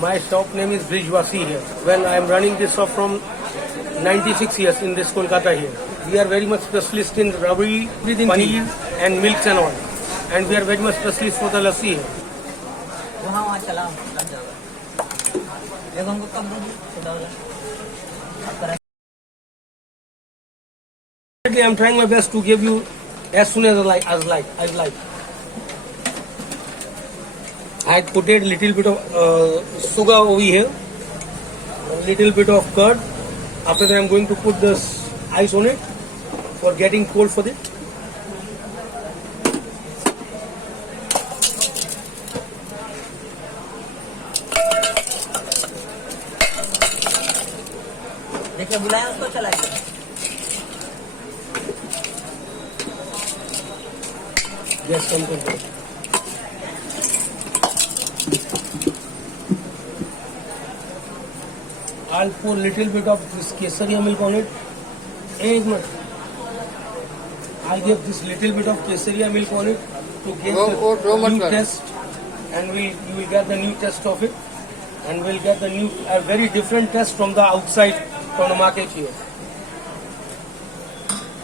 My shop name is Brijwasi here. Well, I am running this shop from 96 years in this Kolkata here. We are very much specialist in rabri, paneer and milks and all. And we are very much specialist for the lassi here. वहाँ चला लग जाएगा। देखो हमको कब दूँगी? I am trying my best to give you as soon as I like. I put a little bit of sugar over here, a little bit of curd. After that, I am going to put this ice on it for getting cold for it. देखिए बुलाया उसको चला गया। Yes, something. I'll pour little bit of this kesaria milk on it. एक minute. I'll give this little bit of kesaria milk on it to get the new taste, and you will get the new taste of it, and we'll get the new a very different taste from the outside from the market here.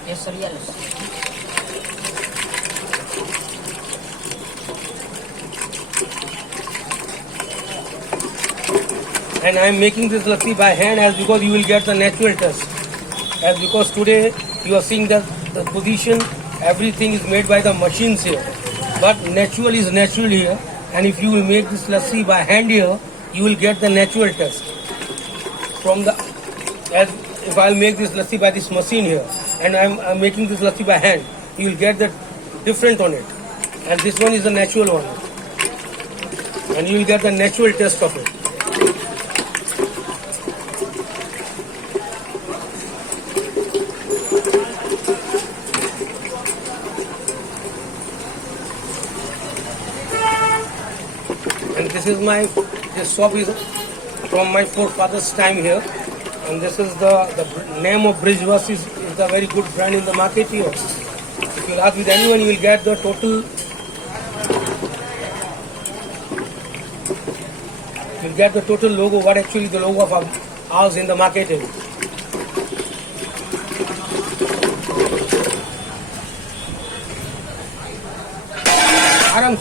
Yes, sir. And I am making this lassi by hand as because you will get the natural taste. As because today you are seeing that the position, everything is made by the machines here. But natural is natural here. And if you will make this lassi by hand here, you will get the natural taste. From the, as if I will make this lassi by this machine here, and I'm making this lassi by hand, you will get the different on it. And this one is the natural one. And you will get the natural taste of it. And this shop is from my forefathers' time here. And this is the name of Brijwasi is a very good brand in the market here. If you ask with anyone, you will get the total. You will get the total logo. What actually the logo of ours in the market is. Aram.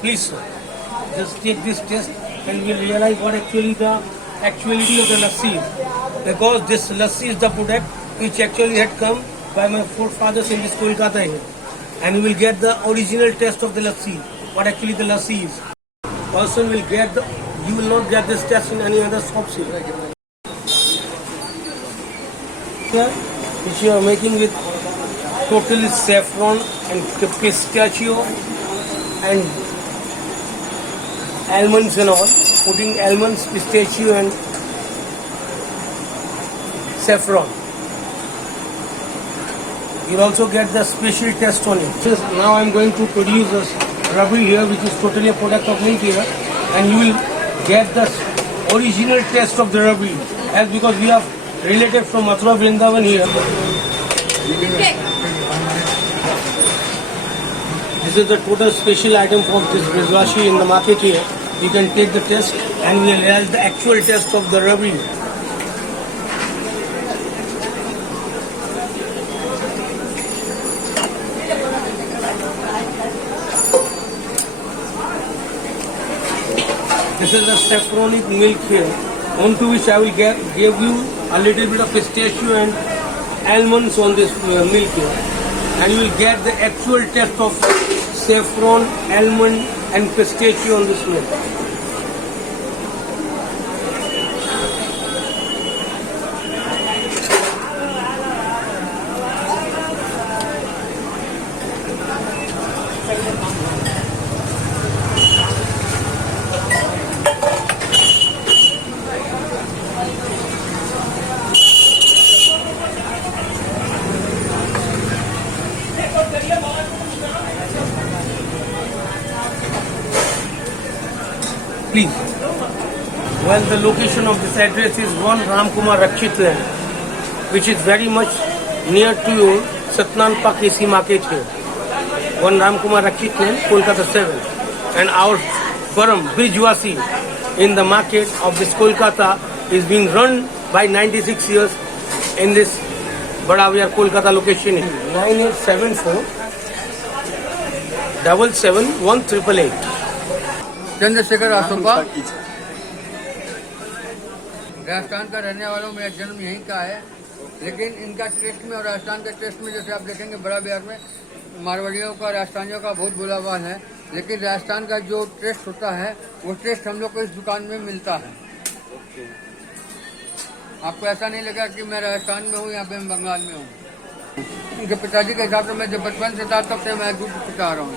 Please, sir, just take this test and we'll realize what actually the actuality of the lassi is. Because this lassi is the product which actually had come by my forefathers in this Kolkata here. And you will get the original taste of the lassi, what actually the lassi is. Person will get the, you will not get this taste in any other shops here. Here, which you are making with totally saffron and pistachio and almonds and all, putting almonds, pistachio and saffron. You'll also get the special taste on it. Now I'm going to produce this rabri here, which is totally a product of milk here, and you will get the original taste of the rabri, as because we have relatives from Mathura Vrindavan here. This is the total special item for this Brijwasi in the market here. You can take the test and we will realize the actual taste of the rabri. This is the saffronic milk here, onto which I will give you a little bit of pistachio and almonds on this milk here. And you will get the actual taste of saffron, almond and pistachio on this milk. Well, the location of this address is 1 Ramkumar Rakshit Lane, which is very much near to your Satnanpa KC market here. 1 Ramkumar Rakshit Lane, Kolkata 7. And our Param Brijwasi in the market of this Kolkata is being run by 96 years in this Badaviyar Kolkata location. 9874 771888. Chandrashekhar Asopa Rajasthan का रहने वाला हूँ। मेरा जन्म यहीं का है, लेकिन इनका टेस्ट में और राजस्थान के टेस्ट में जैसे आप देखेंगे बड़ा बिहार में मारवाड़ियों का राजस्थानियों का बहुत बोलाबाल है, लेकिन राजस्थान का जो टेस्ट होता है वो टेस्ट हम लोग को इस दुकान में मिलता है। आपको ऐसा नहीं लगा कि मैं राजस्थान में हूँ, यहाँ पे मैं बंगाल में हूँ। उनके पिताजी के हिसाब से मैं जब बचपन से था तब से मैं दूध पिता रहा हूँ।